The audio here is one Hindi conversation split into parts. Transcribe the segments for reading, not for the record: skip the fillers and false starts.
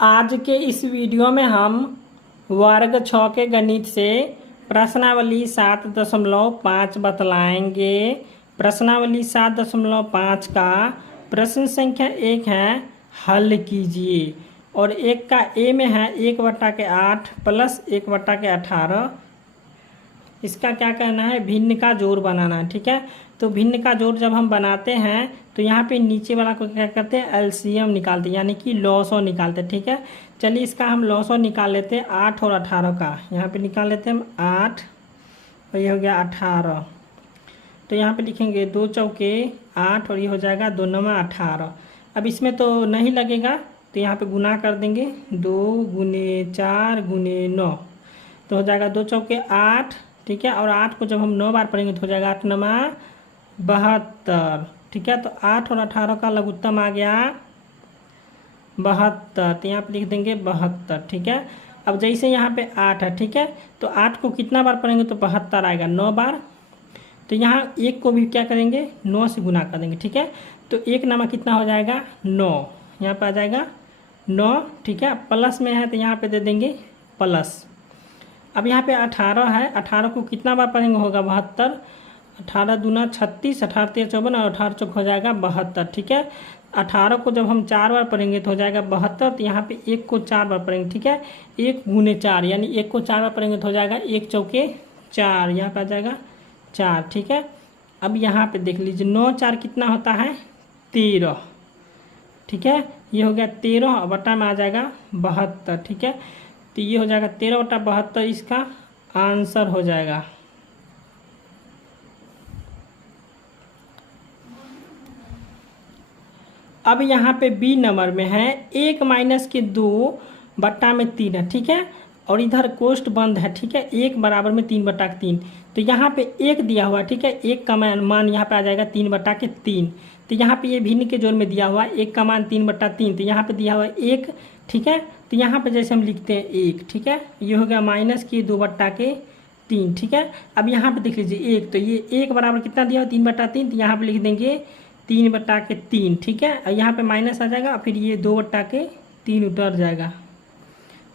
आज के इस वीडियो में हम वर्ग 6 के गणित से प्रश्नावली 7.5 बतलाएंगे। प्रश्नावली 7.5 का प्रश्न संख्या 1 है, हल कीजिए। और एक का ए में है 1/8 प्लस 1/18। इसका क्या करना है, भिन्न का जोड़ बनाना है। ठीक है, तो भिन्न का जोड़ जब हम बनाते हैं तो यहाँ पे नीचे वाला को क्या करते हैं, एलसीएम निकालते हैं, यानी कि लॉसो निकालते हैं। ठीक है, चलिए इसका हम लॉसो निकाल लेते हैं 8 और 18 का। यहाँ पे निकाल लेते हैं हम 8 और ये हो गया 18। तो यहाँ पे लिखेंगे 2 चौके 8 और ये हो जाएगा 2 9 18। अब इसमें तो नहीं लगेगा तो यहाँ पे गुना कर देंगे, 2 × 4 × 9 तो हो जाएगा 2 चौके 8। ठीक है, और 8 को जब हम 9 बार पढ़ेंगे तो हो जाएगा 8 9 72। ठीक है, तो 8 और 18 का लघुत्तम आ गया 72। तो यहाँ पे लिख देंगे 72। ठीक है, अब जैसे यहाँ पे 8 है, ठीक है, तो 8 को कितना बार पढ़ेंगे तो 72 आएगा 9 बार। तो यहाँ 1 को भी क्या करेंगे, 9 से गुना कर देंगे। ठीक है, तो 1 नामा कितना हो जाएगा 9, यहाँ पे आ जाएगा 9। ठीक है, प्लस में है तो यहाँ पे दे देंगे प्लस। अब यहाँ पे 18 है, 18 को कितना बार पढ़ेंगे होगा 72। 18 दूना 36, 18 3 54 और 18 चौक हो जाएगा 72। ठीक है, 18 को जब हम 4 बार पढ़ेंगे तो हो जाएगा 72। तो यहाँ पे 1 को 4 बार पढ़ेंगे। ठीक है, 1 × 4 यानी 1 को 4 बार पढ़ेंगे तो हो जाएगा 1 चौके 4, यहाँ पे आ जाएगा 4। ठीक है, अब यहाँ पे देख लीजिए 9 4 कितना होता है 13। ठीक है, ये हो गया 13 और बटा में आ जाएगा 72। ठीक है, तो ये हो जाएगा 13/72, इसका आंसर हो जाएगा। अब यहाँ पे बी नंबर में है 1 - 2/3 है। ठीक है, और इधर कोष्ठ बंद है। ठीक है, 1 बराबर में 3/3। तो यहाँ पे 1 दिया हुआ है। ठीक है, 1 का मान यहाँ पे आ जाएगा 3/3। तो यहाँ पे ये भिन्न के जोड़ में दिया हुआ है 1 का मान 3/3। तो यहाँ पे दिया हुआ है 1। ठीक है, तो यहाँ पे जैसे हम लिखते हैं 1। ठीक है, ये हो गया -2/3। ठीक है, अब यहाँ पे देख लीजिए 1, तो ये 1 बराबर कितना दिया हुआ 3/3। तो यहाँ पे लिख देंगे 3/3। ठीक है, और यहाँ पे माइनस आ जाएगा, फिर ये 2/3 उतर जाएगा।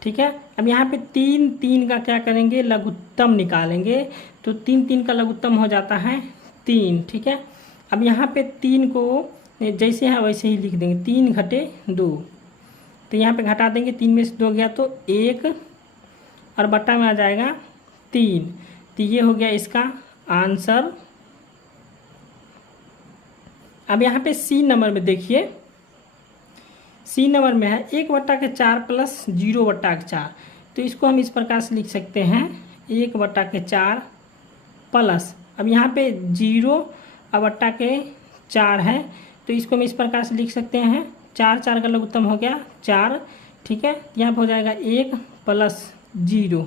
ठीक है, अब यहाँ पे 3 का क्या करेंगे, लघुत्तम निकालेंगे। तो 3 का लघुत्तम हो जाता है 3। ठीक है, अब यहाँ पे 3 को जैसे है वैसे ही लिख देंगे, 3 - 2। तो यहाँ पे घटा देंगे, 3 में से 2 गया तो 1 और बट्टा में आ जाएगा 3। तो ये हो गया इसका आंसर। अब यहाँ पे सी नंबर में देखिए, सी नंबर में है 1/4 प्लस 0/4। तो इसको हम इस प्रकार से लिख सकते हैं 1/4 प्लस, अब यहाँ पे 0/4 है तो इसको हम इस प्रकार से लिख सकते हैं 4 4 का लघुत्तम हो गया 4। ठीक है, यहाँ पर हो जाएगा 1 + 0।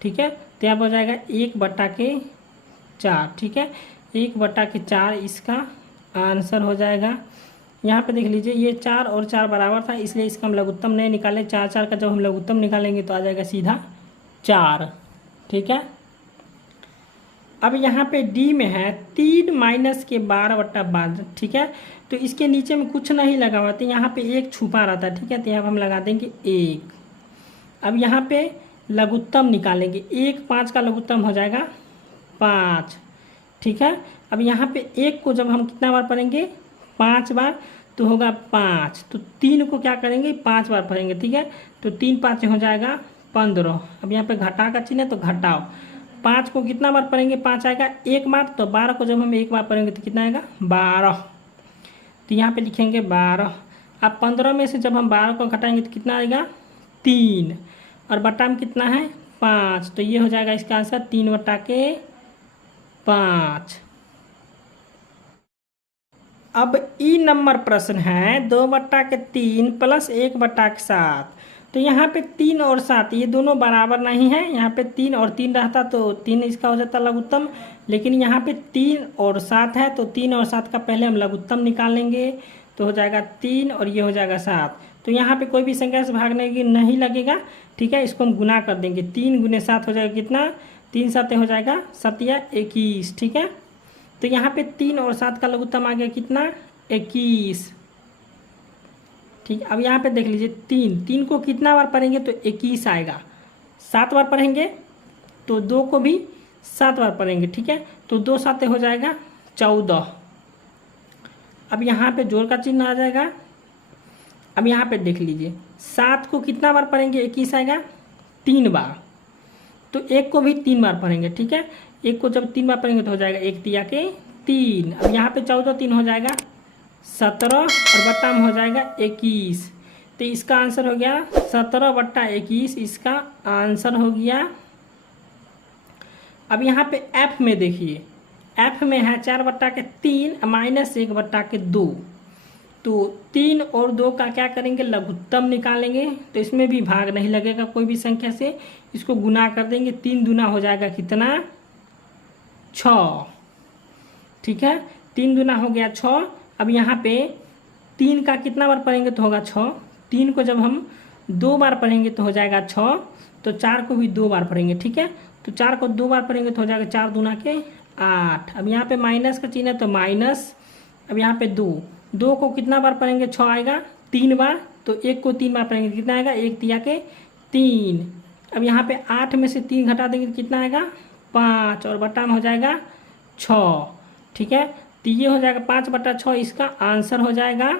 ठीक है, तो यहाँ पर हो जाएगा 1/4। ठीक है, 1/4 इसका आंसर हो जाएगा। यहाँ पे देख लीजिए ये 4 और 4 बराबर था, इसलिए इसका हम लघुत्तम नहीं निकाले। 4 4 का जब हम लघुत्तम निकालेंगे तो आ जाएगा सीधा 4। ठीक है, अब यहाँ पे डी में है 3 - 12/12। ठीक है, तो इसके नीचे में कुछ नहीं लगा हुआ, तो यहाँ पे 1 छुपा रहता है। ठीक है, तो यहाँ हम लगा देंगे 1। अब यहाँ पे लघुत्तम निकालेंगे, 1 5 का लघुत्तम हो जाएगा 5। ठीक है, अब यहाँ पे 1 को जब हम कितना बार पढ़ेंगे 5 बार तो होगा 5। तो 3 को क्या करेंगे 5 बार पढ़ेंगे। ठीक है, तो 3 5 हो जाएगा 15। अब यहाँ पे घटा का चिन्ह है तो घटाओ, 5 को कितना बार पढ़ेंगे 5 आएगा 1 बार। तो 12 को जब हम 1 बार पढ़ेंगे तो कितना आएगा 12। तो यहाँ पे लिखेंगे 12। अब 15 में से जब हम 12 को घटाएंगे तो कितना आएगा 3 और बटा में कितना है 5। तो ये हो जाएगा इसका आंसर 3/5। अब ई नंबर प्रश्न है 2/3 प्लस 1/7। तो यहाँ पे 3 और 7 ये दोनों बराबर नहीं है। यहाँ पे 3 और 3 रहता तो 3 इसका हो जाता लघुत्तम, लेकिन यहाँ पे 3 और 7 है तो 3 और 7 का पहले हम लघुत्तम निकालेंगे तो हो जाएगा 3 और ये हो जाएगा 7। तो यहाँ पे कोई भी संख्या से भागने की नहीं लगेगा। ठीक है, इसको हम गुना कर देंगे, 3 × 7 हो जाएगा कितना, 3 7 हो जाएगा 7 या 21। ठीक है, तो यहाँ पे 3 और 7 का लघुत्तम आ गया कितना 21। ठीक। अब यहाँ पे देख लीजिए 3, 3 को कितना बार पढ़ेंगे तो 21 आएगा। 7 बार पढ़ेंगे तो 2 को भी 7 बार पढ़ेंगे, ठीक है। तो 2 7 हो जाएगा 14। अब यहाँ पे जोड़ का चिन्ह आ जाएगा। अब यहाँ पे देख लीजिए 7 को कितना बार पढ़ेंगे 21 आएगा 3 बार, तो 1 को भी 3 बार पढ़ेंगे, ठीक है। 1 को जब 3 बार पढ़ेंगे तो हो जाएगा 1 तिया के 3। अब यहाँ पे 14 3 हो जाएगा 17 और बट्टा में हो जाएगा 21। तो इसका आंसर हो गया 17/21, इसका आंसर हो गया। अब यहाँ पे एफ में देखिए, एफ में है 4/3 -1/2। तो 3 और 2 का क्या करेंगे लघुत्तम निकालेंगे। तो इसमें भी भाग नहीं लगेगा कोई भी संख्या से, इसको गुना कर देंगे। 3 दूना हो जाएगा कितना 6, ठीक है। 3 दूना हो गया 6। अब यहाँ पे 3 का कितना बार पढ़ेंगे तो होगा 6। 3 को जब हम 2 बार पढ़ेंगे तो हो जाएगा 6। तो 4 को भी 2 बार पढ़ेंगे, ठीक है। तो 4 को 2 बार पढ़ेंगे तो हो जाएगा 4 दूना के 8। अब यहाँ पे माइनस का चिन्ह है तो माइनस। अब यहाँ पे 2 को कितना बार पढ़ेंगे 6 आएगा 3 बार। तो 1 को 3 बार पढ़ेंगे कितना आएगा 1 तिया के 3। अब यहाँ पे 8 में से 3 घटा देंगे तो कितना आएगा 5 और बट्टा में हो जाएगा 6, ठीक है। तो ये हो जाएगा 5/6, इसका आंसर हो जाएगा।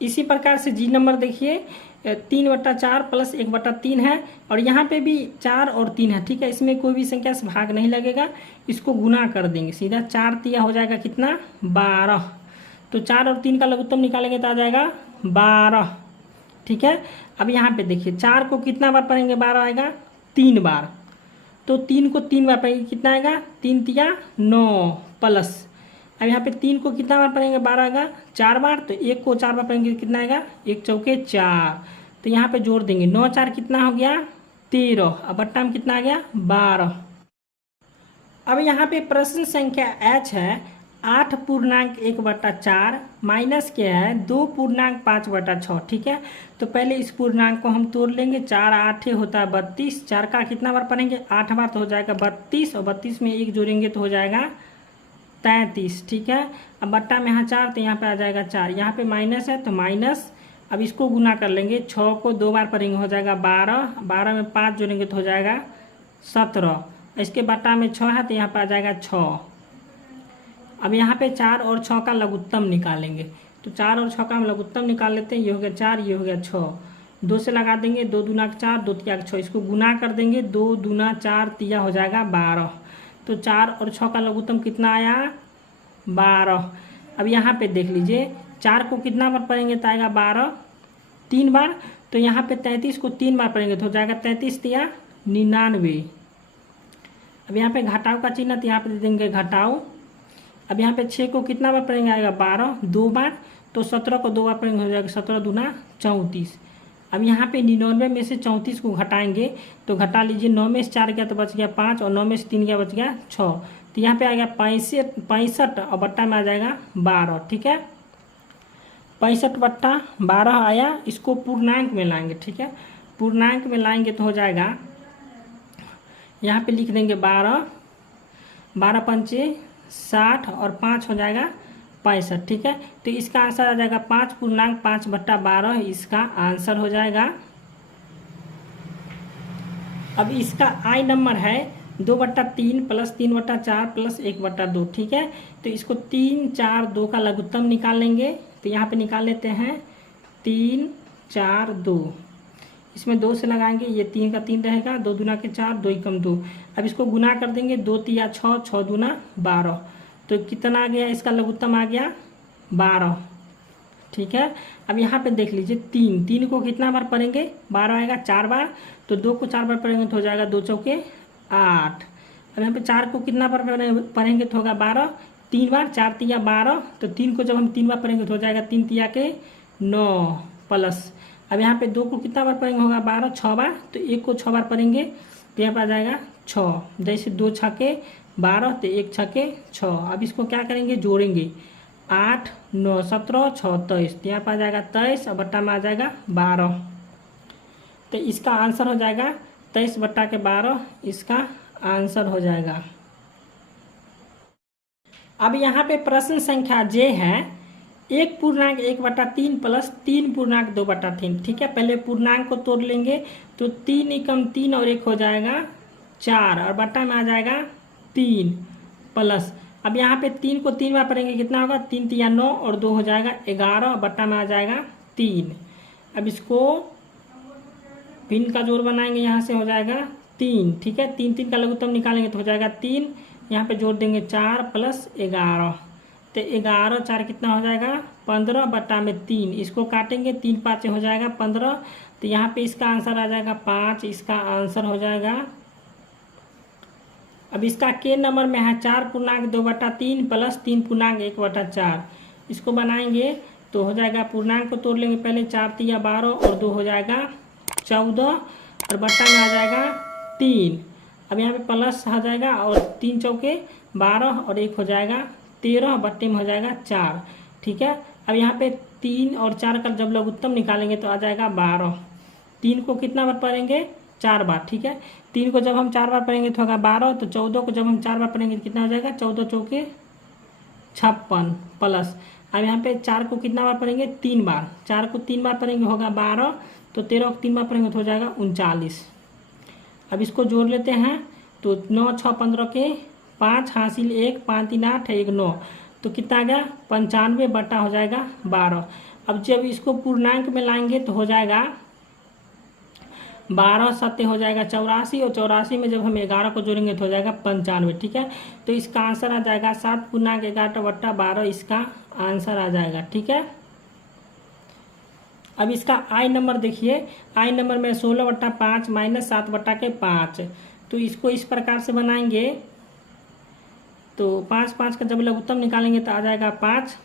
इसी प्रकार से जी नंबर देखिए 3/4 + 1/3 है और यहाँ पे भी 4 और 3 है, ठीक है। इसमें कोई भी संख्या से भाग नहीं लगेगा, इसको गुना कर देंगे सीधा। 4 तिया हो जाएगा कितना 12। तो 4 और 3 का लघुत्तम निकालेंगे तो आ जाएगा 12, ठीक है। अब यहाँ पे देखिए 4 को कितना बार पढ़ेंगे 12 आएगा 3 बार। तो 3 को 3 बार पढ़ेंगे कितना आएगा 3 तिया 9 प्लस। अब यहाँ पे 3 को कितना बार पढ़ेंगे 12 आएगा 4 बार। तो 1 को 4 बार पढ़ेंगे कितना आएगा 1 चौके 4। तो यहाँ पे जोड़ देंगे 9 4 कितना हो गया 13। अब बट्टा में कितना आ गया 12। अब यहाँ पे प्रश्न संख्या H है 8.1/4 माइनस क्या है 2.5/6, ठीक है। तो पहले इस पूर्णांक को हम तोड़ लेंगे। 4 8 होता है 32। 4 का कितना बार पढ़ेंगे 8 बार तो हो जाएगा 32 और 32 में 1 जोड़ेंगे तो हो जाएगा 33, ठीक है। अब बट्टा में यहाँ 4 तो यहाँ पे आ जाएगा 4। यहाँ पे माइनस है तो माइनस। अब इसको गुना कर लेंगे। 6 को 2 बार पढ़ेंगे हो जाएगा 12। 12 में 5 जोड़ेंगे तो हो जाएगा 17। इसके बट्टा में 6 है तो यहाँ पे आ जाएगा 6। अब यहाँ पे 4 और 6 का लघुत्तम निकालेंगे। तो 4 और 6 का हम लघुत्तम निकाल लेते हैं। ये हो गया 4, ये हो गया 6। 2 से लगा देंगे 2 दूना 4 2 तिया 6। इसको गुना कर देंगे 2 दूना 4 तिया हो जाएगा 12। तो 4 और 6 का लघुत्तम कितना आया 12। अब यहाँ पे देख लीजिए 4 को कितना बार पढ़ेंगे तो आएगा 12 3 बार। तो यहाँ पे 33 को 3 बार पढ़ेंगे तो हो जाएगा 33 तिया 99। अब यहाँ पे घटाव का चिन्ह तो यहाँ पे दे देंगे घटाव। अब यहाँ पे 6 को कितना बार पढ़ेंगे आएगा 12 2 बार। तो 17 को 2 बार पढ़ेंगे हो जाएगा 17 दूना 34। अब यहाँ पे 99 में से 34 को घटाएंगे तो घटा लीजिए। 9 में से 4 गया तो बच गया 5 और 9 में से 3 गया बच गया 6। तो यहाँ पे आ गया 65 और बट्टा में आ जाएगा 12, ठीक है। 65/12 आया। इसको पूर्णांक में लाएंगे, ठीक है। पूर्णांक में लाएंगे तो हो जाएगा यहाँ पे लिख देंगे 12 12 पंचे 60 और 5 हो जाएगा 65, ठीक है। तो इसका आंसर आ जाएगा 5.5/12, इसका आंसर हो जाएगा। अब इसका आई नंबर है 2/3 + 3/4 + 1/2, ठीक है। तो इसको 3 4 2 का लघुत्तम निकाल लेंगे। तो यहाँ पे निकाल लेते हैं 3 4 2। इसमें 2 से लगाएंगे, ये 3 का 3 रहेगा, 2 दूना के 4 2 एकम 2। अब इसको गुना कर देंगे 2 तिया 6 6 दूना 12। तो कितना आ गया इसका लघुत्तम आ गया 12, ठीक है। अब यहाँ पे देख लीजिए 3 को कितना बार पढ़ेंगे 12 आएगा 4 बार। तो 2 को 4 बार पढ़ेंगे तो हो जाएगा 2 चौके 8। अब यहाँ पे 4 को कितना बार पढ़ेंगे तो होगा 12 3 बार। 4 तिया 12। तो 3 को जब हम 3 बार पढ़ेंगे तो हो जाएगा 3 तिया के 9 प्लस। अब यहाँ पे 2 को कितना बार पढ़ेंगे होगा 12 6 बार। तो 1 को 6 बार पढ़ेंगे तो यहाँ पर आ जाएगा 6। जैसे 2 छके 12 तो 1 छके 6। अब इसको क्या करेंगे जोड़ेंगे 8 9 17 6 23। तो यहाँ पर आ जाएगा 23 और बट्टा में आ जाएगा 12। तो इसका आंसर हो जाएगा 23/12, इसका आंसर हो जाएगा। अब यहाँ पे प्रश्न संख्या जे है 1/1/3 प्लस 3/2/3। ठीक है, पहले पूर्णांक को तोड़ लेंगे तो 3 एकम 3 और 1 हो जाएगा 4 और बट्टा में आ जाएगा 3 प्लस, अब यहाँ पे 3 को 3 बार पढ़ेंगे कितना होगा, 3 3 9 और 2 हो जाएगा 11 बट्टा में आ जाएगा 3। अब इसको भिन्न का जोड़ बनाएंगे, यहाँ से हो जाएगा 3। ठीक है, 3 3 का लघुत्तम निकालेंगे तो हो जाएगा 3, यहाँ पे जोड़ देंगे 4 प्लस 11, तो 11 4 कितना हो जाएगा 15 बट्टा में 3। इसको काटेंगे 3 5 हो जाएगा 15, तो यहाँ पे इसका आंसर आ जाएगा 5, इसका आंसर हो जाएगा। अब इसका के नंबर में है 4/2/3 प्लस 3/1/4। इसको बनाएंगे तो हो जाएगा, पूर्णांक को तोड़ लेंगे पहले, 4 3 12 और 2 हो जाएगा 14 और बट्टा में आ जाएगा 3। अब यहाँ पे प्लस आ जाएगा और 3 चौके 12 और 1 हो जाएगा 13 बट्टे में हो जाएगा 4। ठीक है, अब यहाँ पे 3 और 4 का जब लघुत्तम निकालेंगे तो आ जाएगा 12। 3 को कितना बार पढ़ेंगे, 4 बार। ठीक है, 3 को जब हम 4 बार पढ़ेंगे तो होगा 12, तो 14 को जब हम 4 बार पढ़ेंगे तो कितना हो जाएगा 14 चौके 56 प्लस, अब यहाँ पे 4 को कितना बार पढ़ेंगे 3 बार, 4 को 3 बार पढ़ेंगे होगा 12, तो 13 को 3 बार पढ़ेंगे तो हो जाएगा 39। अब इसको जोड़ लेते हैं तो 9 6 15 के 5 हासिल 1 5 3 8 1 9, तो कितना आ गया 95 बट्टा हो जाएगा 12। अब जब इसको पूर्णांक में लाएंगे तो हो जाएगा 12 7 हो जाएगा 84, और 84 में जब हम 11 को जोड़ेंगे तो हो जाएगा 95। ठीक है, तो इसका आंसर आ जाएगा 7×11/12, इसका आंसर आ जाएगा। ठीक है, अब इसका आई नंबर देखिए, आई नंबर में 16/5 माइनस 7/5, तो इसको इस प्रकार से बनाएंगे तो 5 5 का जब लघुत्तम निकालेंगे तो आ जाएगा 5।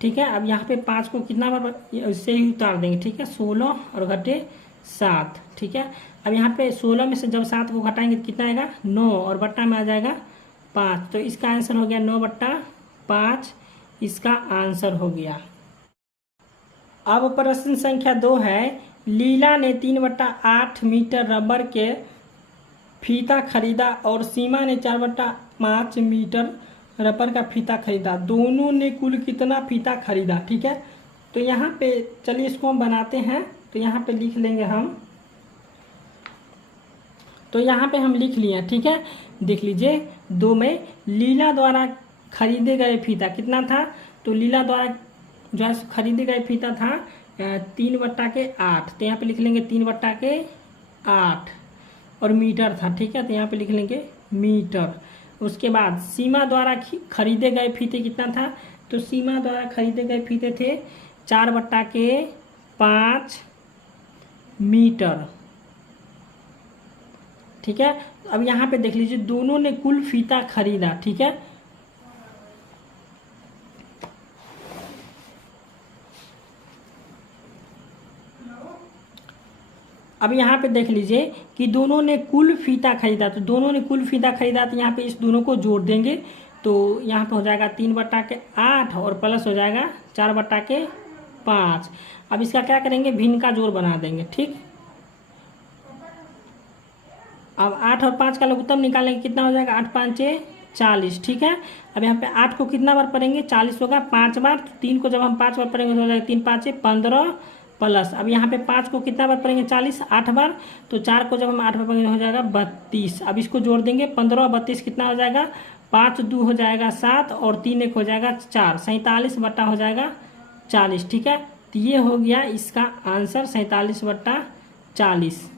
ठीक है, अब यहाँ पे 5 को कितना बार इससे ही उतार देंगे। ठीक है, 16 और घटे 7। ठीक है, अब यहाँ पे 16 में से जब 7 को घटाएंगे तो कितना आएगा 9 और बट्टा में आ जाएगा 5, तो इसका आंसर हो गया 9/5, इसका आंसर हो गया। अब प्रश्न संख्या 2 है, लीला ने 3/8 मीटर रबर के फीता खरीदा और सीमा ने 4/5 मीटर रबर का फीता खरीदा, दोनों ने कुल कितना फीता खरीदा। ठीक है, तो यहाँ पे चलिए इसको हम बनाते हैं, तो यहाँ पे लिख लेंगे हम, तो यहाँ पे हम लिख लिए। ठीक है, देख लीजिए 2 में लीला द्वारा खरीदे गए फीता कितना था, तो लीला द्वारा जो है खरीदे गए फीता था 3/8, तो यहाँ पे लिख लेंगे 3/8 और मीटर था। ठीक है, तो यहाँ पे लिख लेंगे मीटर। उसके बाद सीमा द्वारा खरीदे गए फीते कितना था, तो सीमा द्वारा खरीदे गए फीते थे 4/5 मीटर। ठीक है, अब यहाँ पे देख लीजिए दोनों ने कुल फीता खरीदा। ठीक है, अब यहाँ पे देख लीजिए कि दोनों ने कुल फीता खरीदा, तो दोनों ने कुल फीता खरीदा, तो यहाँ पे इस दोनों को जोड़ देंगे तो यहाँ पे हो जाएगा 3/8 और प्लस हो जाएगा 4/5। अब इसका क्या करेंगे, भिन्न का जोड़ बना देंगे। ठीक, अब 8 और 5 का लघुत्तम निकालेंगे कितना हो जाएगा 8 5 40। ठीक है, अब यहाँ पे 8 को कितना बार पढ़ेंगे 40 होगा 5 बार, 3 को जब हम 5 बार पढ़ेंगे तो हो जाएगा 3 5 15 प्लस, अब यहाँ पे 5 को कितना बार पढ़ेंगे 40 8 बार, तो 4 को जब हम 8 बार पढ़ेंगे हो जाएगा 32। अब इसको जोड़ देंगे 15 और 32 कितना हो जाएगा 5 2 हो जाएगा 7 और 3 1 हो जाएगा 4, 47 बट्टा हो जाएगा 40। ठीक है, तो ये हो गया इसका आंसर 47/40।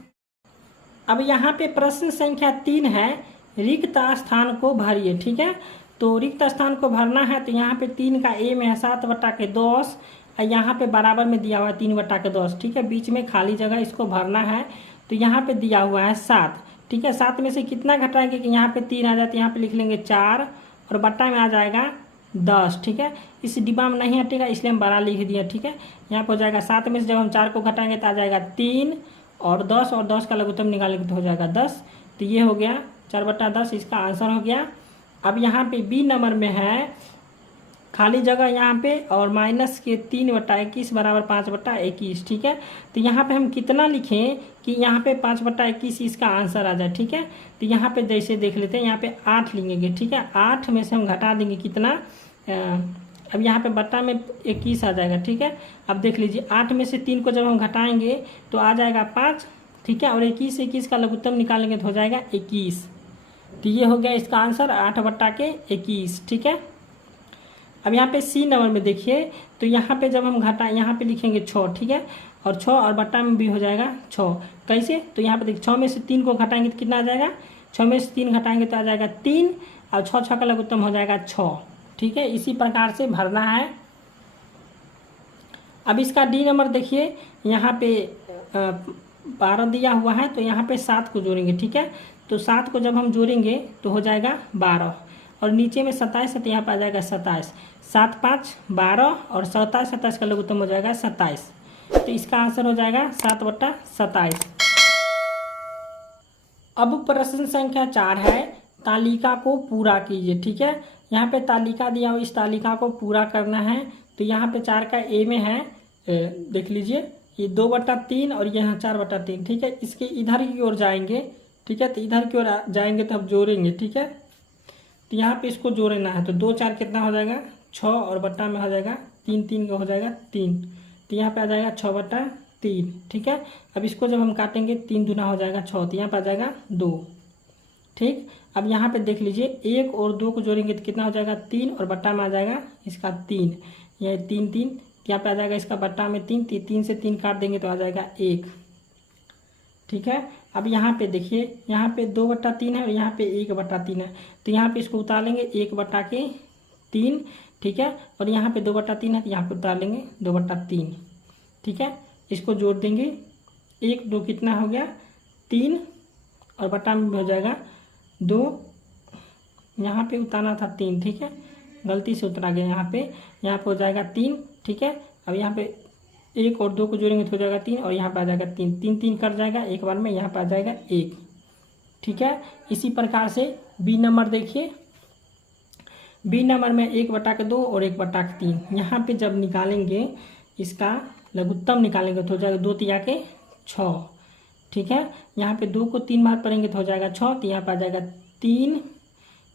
अब यहाँ पे प्रश्न संख्या 3 है, रिक्त स्थान को भरिए। ठीक है, तो रिक्त स्थान को भरना है, तो यहाँ पे 3 का ए में है 7/10, यहाँ पे बराबर में दिया हुआ है 3/10। ठीक है, बीच में खाली जगह इसको भरना है, तो यहाँ पे दिया हुआ है 7। ठीक है, 7 में से कितना घटाएंगे कि यहाँ पे 3 आ जाते, यहाँ पे लिख लेंगे 4 और बट्टा में आ जाएगा 10। ठीक है, इस डिब्बा में नहीं हटेगा इसलिए हम बड़ा लिख दिया। ठीक है, यहाँ पे हो जाएगा 7 में से जब हम 4 को घटाएंगे तो आ जाएगा 3 और 10 का लघुत्तम निकालेंगे तो हो जाएगा 10, तो ये हो गया 4/10, इसका आंसर हो गया। अब यहाँ पे बी नंबर में है खाली जगह यहाँ पे और माइनस के 3/21 बराबर 5/21। ठीक है, तो यहाँ पे हम कितना लिखें कि यहाँ पे 5/21 इसका आंसर आ जाए। ठीक है, तो यहाँ पे जैसे देख लेते हैं, यहाँ पे 8 लिखेंगे। ठीक है, 8 में से हम घटा देंगे कितना, अब यहाँ पे बट्टा में 21 आ जाएगा। ठीक है, अब देख लीजिए 8 में से 3 को जब हम घटाएंगे तो आ जाएगा 5। ठीक है, और 21 का लघुत्तम निकालेंगे तो हो जाएगा 21। तो ये हो गया इसका आंसर 8/21। ठीक है, अब यहाँ पे सी नंबर में देखिए, तो यहाँ पे जब हम घटाएं यहाँ पे लिखेंगे 6। ठीक है, और 6 और बट्टा में भी हो जाएगा 6। कैसे, तो यहाँ पे देखिए 6 में से 3 को घटाएंगे तो कितना आ जाएगा, 6 में से 3 घटाएंगे तो आ जाएगा 3, और 6 का लघुत्तम हो जाएगा 6। ठीक है, इसी प्रकार से भरना है। अब इसका डी नंबर देखिए, यहाँ पे 12 दिया हुआ है, तो यहाँ पे 7 को जोड़ेंगे। ठीक है, तो 7 को जब हम जोड़ेंगे तो हो जाएगा 12, और नीचे में 27 है तो यहाँ पे आ जाएगा 27। 7 5 12 और 27 का लघुत्तम हो जाएगा 27। तो इसका आंसर हो जाएगा 7/27। अब प्रश्न संख्या 4 है, तालिका को पूरा कीजिए। ठीक है, यहाँ पे तालिका दिया हुआ, इस तालिका को पूरा करना है। तो यहाँ पे 4 का ए में है, देख लीजिए ये 2/3 और यहाँ 4/3। ठीक है, इसके इधर की ओर जाएंगे। ठीक है, तो इधर की ओर जाएंगे तो अब जोड़ेंगे। ठीक है, तो यहाँ पे इसको जोड़ना है, तो 2 4 कितना हो जाएगा 6, और बट्टा में हो जाएगा 3 3 का हो जाएगा 3, तो यहाँ पे आ जाएगा 6/3। ठीक है, अब इसको जब हम काटेंगे 3 दूना हो जाएगा 6, तो यहाँ पे आ जाएगा 2। ठीक, अब यहाँ पे देख लीजिए 1 और 2 को जोड़ेंगे तो कितना हो जाएगा 3, और बट्टा में आ जाएगा इसका 3, यह 3 3, यहाँ पे आ जाएगा इसका बट्टा में 3, 3 से 3 काट देंगे तो आ जाएगा 1। ठीक है, अब यहाँ पे देखिए, यहाँ पे 2/3 है और यहाँ पे 1/3 है, तो यहाँ पे इसको उतार लेंगे 1/3। ठीक है, और यहाँ पे 2/3 है तो यहाँ पे उतार लेंगे 2/3। ठीक है, इसको जोड़ देंगे, 1 2 कितना हो गया 3, और बट्टा में हो जाएगा 2, यहाँ पे उतारना था 3। ठीक है, गलती से उतरा गया, यहाँ पे हो जाएगा 3। ठीक है, अब यहाँ पे 1 और 2 को जोड़ेंगे तो हो जाएगा 3, और यहाँ पे आ जाएगा 3 3 3 कट जाएगा एक बार में, यहाँ पे आ जाएगा 1। ठीक है, इसी प्रकार से बी नंबर देखिए, बी नंबर में 1/2 और 1/3, यहाँ पे जब निकालेंगे इसका लघुत्तम निकालेंगे तो हो जाएगा 2 3 के 6। ठीक है, यहाँ पे 2 को 3 बार पढ़ेंगे तो हो जाएगा 6, तो यहाँ पे आ जाएगा 3।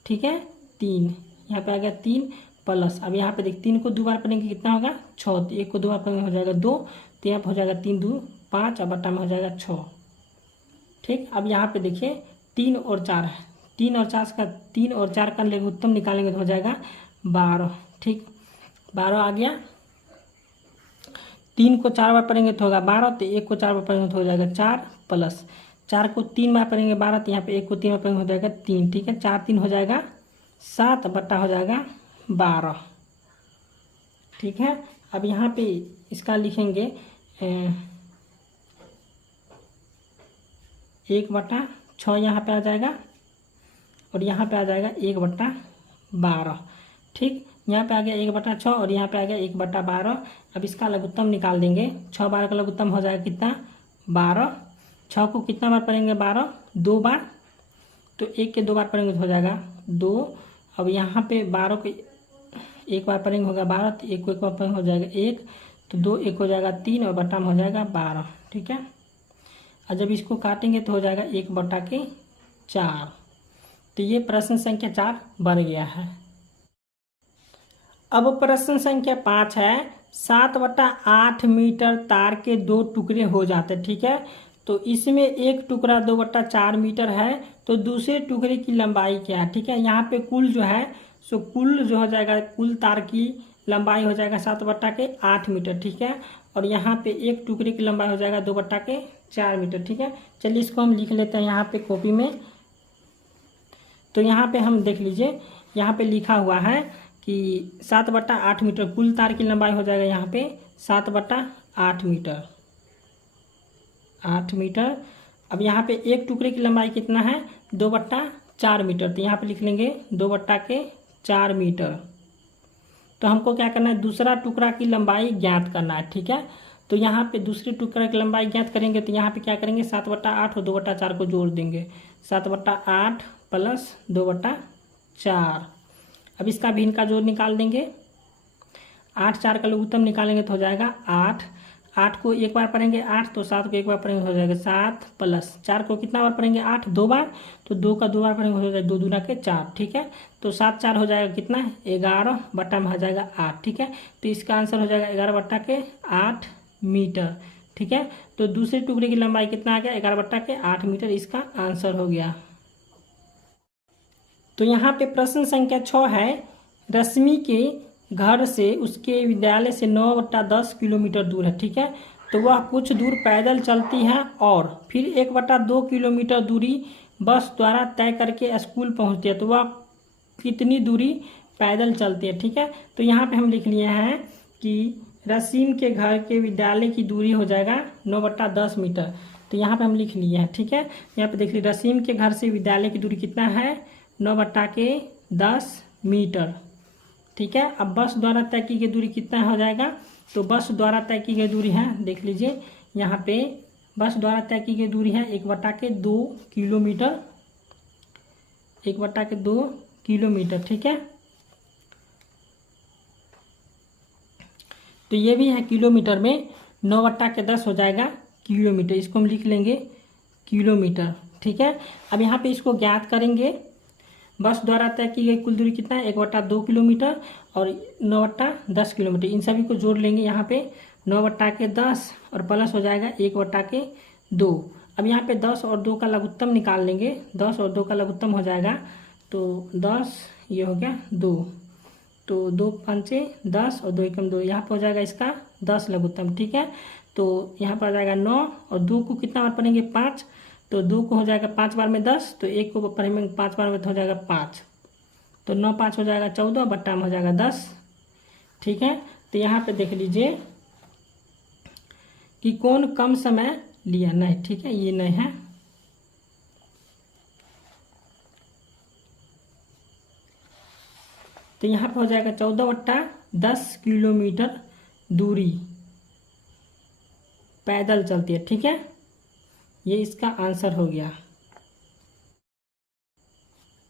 ठीक है, 3 यहाँ पे आ गया 3 प्लस, अब यहाँ पे देख 3 को 2 बार पढ़ेंगे कितना होगा 6, तो 1 को 2 बार पढ़ेंगे हो जाएगा 2, तो यहाँ पे हो जाएगा 3 2 5, और बट्टा में हो जाएगा 6। ठीक, अब यहाँ पे देखिए 3 और 4 है, 3 और 4 का लघुत्तम निकालेंगे तो हो जाएगा 12। ठीक, 12 आ गया, 3 को 4 बार पढ़ेंगे तो होगा 12, तो 1 को 4 बार पढ़ेंगे तो हो जाएगा 4 प्लस 4 को 3 बार पढ़ेंगे 12, तो यहाँ पे 1 को 3 बार पढ़ेंगे हो जाएगा 3। ठीक है, 4 3 हो जाएगा 7, बट्टा हो जाएगा 12। ठीक है, अब यहाँ पे इसका लिखेंगे 1/6 यहाँ पे आ जाएगा, और यहाँ पे आ जाएगा 1/12। ठीक, यहाँ पे आ गया 1/6 और यहाँ पे आ गया 1/12। अब इसका लघुत्तम निकाल देंगे, 6 बार का लघुत्तम हो जाएगा कितना 12। 6 को कितना बार पढ़ेंगे 12 2 बार, तो 1 के 2 बार पढ़ेंगे तो हो जाएगा 2। अब यहाँ पे 12 को 1 बार पढ़ेंगे होगा 12, तो 1 को 1 बार पढ़ेंगे हो जाएगा 1, तो 2 1 हो जाएगा 3, और बट्टा में हो जाएगा 12। ठीक है, और जब इसको काटेंगे तो हो जाएगा 1/4। तो ये प्रश्न संख्या 4 बन गया है। अब प्रश्न संख्या 5 है, 7/8 मीटर तार के 2 टुकड़े हो जाते। ठीक है, तो इसमें एक टुकड़ा 2/4 मीटर है, तो दूसरे टुकड़े की लंबाई क्या है। ठीक है, यहाँ पे कुल जो है सो कुल जो हो जाएगा, कुल तार की लंबाई हो जाएगा 7/8 मीटर। ठीक है, और यहाँ पे एक टुकड़े की लंबाई हो जाएगा 2/4 मीटर। ठीक है, चलिए इसको हम लिख लेते हैं यहाँ पे कॉपी में। तो यहाँ पे हम देख लीजिए, यहाँ पे लिखा हुआ है कि 7/8 मीटर कुल तार की लंबाई हो जाएगा यहाँ पे 7/8 मीटर 8 मीटर। अब यहाँ पे एक टुकड़े की लंबाई कितना है 2/4 मीटर, तो यहाँ पे लिख लेंगे 2/4 मीटर। तो हमको क्या करना है, दूसरा टुकड़ा की लंबाई ज्ञात करना है। ठीक है, तो यहाँ पे दूसरे टुकड़ा की लंबाई ज्ञात करेंगे तो यहाँ पे क्या करेंगे 7/8 और 2/4 को जोड़ देंगे, 7/8 प्लस 2/4। अब इसका भिन्न का जोड़ निकाल देंगे, 8 4 का लघुत्तम निकालेंगे तो हो जाएगा 8। 8 को एक बार पढ़ेंगे 8, तो 7 को एक बार पढ़ेंगे हो जाएगा 7 प्लस 4 को कितना बार पढ़ेंगे 8 2 बार, तो 2 का 2 बार पढ़ेंगे हो जाएगा 2 दूना के 4। ठीक है, तो 7 4 हो जाएगा कितना 11 बट्टा में हो जाएगा 8। ठीक है, तो इसका आंसर हो जाएगा 11 बट्टा के 8 मीटर। ठीक है, तो दूसरे टुकड़े की लंबाई कितना आ गया 11 बट्टा के 8 मीटर, इसका आंसर हो गया। तो यहाँ पे प्रश्न संख्या 6 है, रश्मि के घर से उसके विद्यालय से 9/10 किलोमीटर दूर है। ठीक है, तो वह कुछ दूर पैदल चलती है और फिर 1/2 किलोमीटर दूरी बस द्वारा तय करके स्कूल पहुंचती है, तो वह कितनी दूरी पैदल चलती है। ठीक है, तो यहाँ पे हम लिख लिए हैं कि रश्मि के घर के विद्यालय की दूरी हो जाएगा 9/10 मीटर, तो यहाँ पे हम लिख लिए हैं। ठीक है, यहाँ पे देख लीजिए रश्मि के घर से विद्यालय की दूरी कितना है 9/10 मीटर। ठीक है, अब बस द्वारा तय की गई दूरी कितना हो जाएगा, तो बस द्वारा तय की गई दूरी है, देख लीजिए यहाँ पे बस द्वारा तय की गई दूरी है 1/2 किलोमीटर, 1/2 किलोमीटर। ठीक है, तो ये भी है किलोमीटर में 9/10 हो जाएगा किलोमीटर, इसको हम लिख लेंगे किलोमीटर। ठीक है, अब यहाँ पे इसको ज्ञात करेंगे, बस द्वारा तय की गई कुल दूरी कितना है 1/2 किलोमीटर और 9/10 किलोमीटर, इन सभी को जोड़ लेंगे यहाँ पे 9/10 और प्लस हो जाएगा 1/2। अब यहाँ पे 10 और 2 का लघुत्तम निकाल लेंगे, 10 और 2 का लघुत्तम हो जाएगा, तो 10 ये हो गया 2, तो 2 पंचे 10 और 2 एकम 2, यहाँ पर हो जाएगा इसका 10 लघुत्तम। ठीक है, तो यहाँ पर आ जाएगा 9 और 2 को कितना बार पढ़ेंगे 5, तो 2 को हो जाएगा 5 बार में 10, तो 1 को पढ़ेंगे 5 बार में तो हो जाएगा 5, तो 9 5 हो जाएगा 14 बट्टा में हो जाएगा 10। ठीक है, तो यहाँ पे देख लीजिए कि कौन कम समय लिया, नहीं ठीक है ये नहीं है, तो यहाँ पे हो जाएगा 14/10 किलोमीटर दूरी पैदल चलती है। ठीक है, ये इसका आंसर हो गया।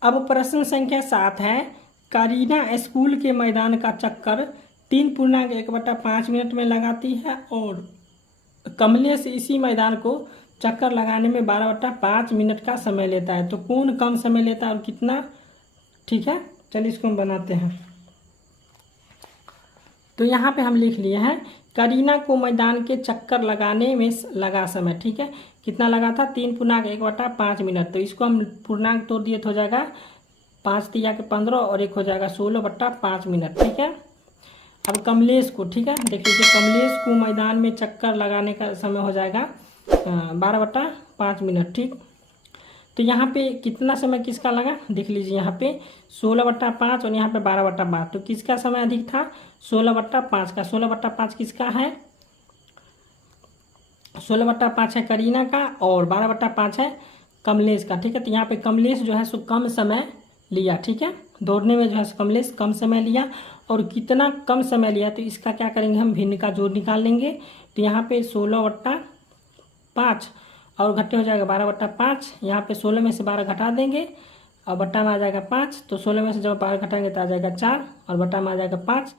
अब प्रश्न संख्या 7 है, करीना स्कूल के मैदान का चक्कर 3.1/5 मिनट में लगाती है और कमलेश इसी मैदान को चक्कर लगाने में 12/5 मिनट का समय लेता है, तो कौन कम समय लेता है और कितना। ठीक है, चलिए इसको हम बनाते हैं। तो यहाँ पे हम लिख लिए हैं करीना को मैदान के चक्कर लगाने में लगा समय। ठीक है, कितना लगा था 3.1/5 मिनट, तो इसको हम पूर्णांक तोड़ दिए तो हो जाएगा 5 तिया के 15 और 1 हो जाएगा 16/5 मिनट। ठीक है, अब कमलेश को, ठीक है देख लीजिए कमलेश को मैदान में चक्कर लगाने का समय हो जाएगा 12/5 मिनट। ठीक, तो यहाँ पे कितना समय किसका लगा देख लीजिए, यहाँ पे 16/5 और यहाँ पे 12/5, तो किसका समय अधिक था 16/5 का। 16/5 किसका है 16/5 है करीना का और 12/5 है कमलेश का। ठीक है, तो यहाँ पे कमलेश जो है सो कम समय लिया। ठीक है, दौड़ने में जो है कमलेश कम समय लिया, और कितना कम समय लिया तो इसका क्या करेंगे हम भिन्न का जोड़ निकाल लेंगे, तो यहाँ पे 16/5 और घट्टे हो जाएगा 12/5, यहाँ पे 16 में से 12 घटा देंगे और बट्टा में आ जाएगा 5, तो 16 में से जब 12 घटाएंगे तो आ जाएगा 4 और बट्टा में आ जाएगा 5।